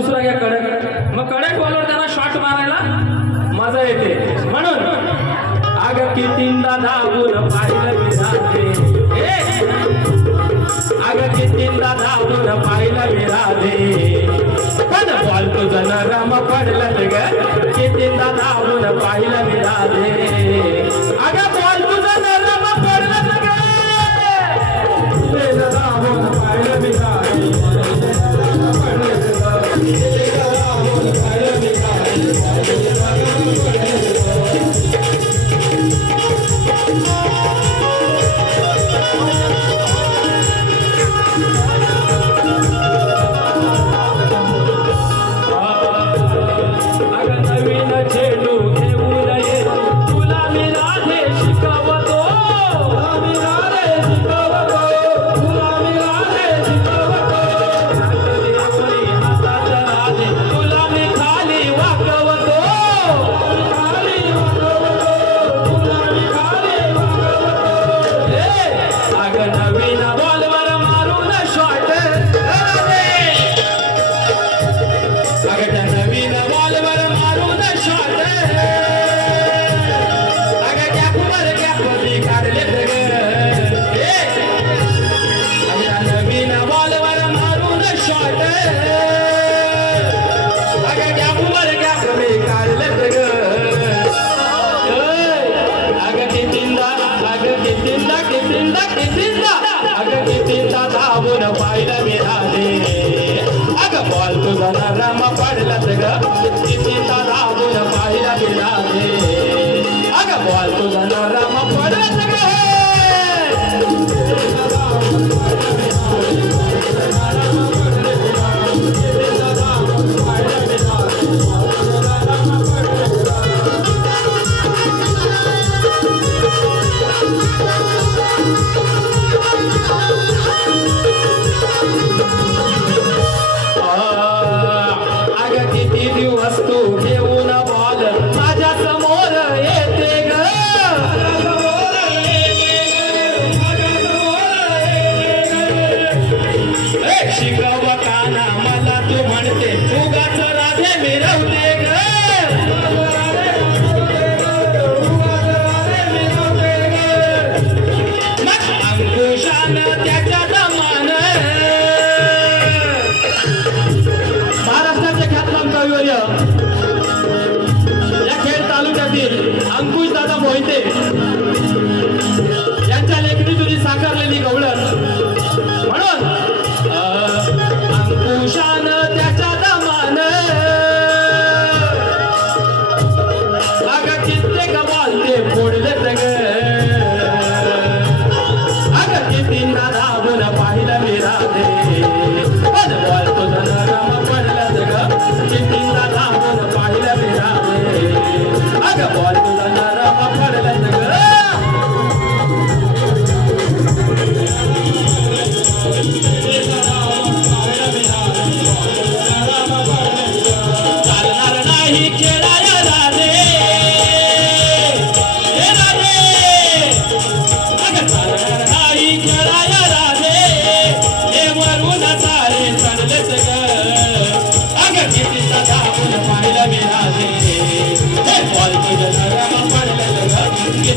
दुसरा घ्या कडक. मग कडक बॉलवर त्याला शॉट मारायला मजा येते. म्हणून आग कितींदा धावून पाहिलं विराजे आग कितींदा धावून पाहिलं विराजे पण बॉल तुझं नरम पडलं ग? la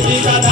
Thank you.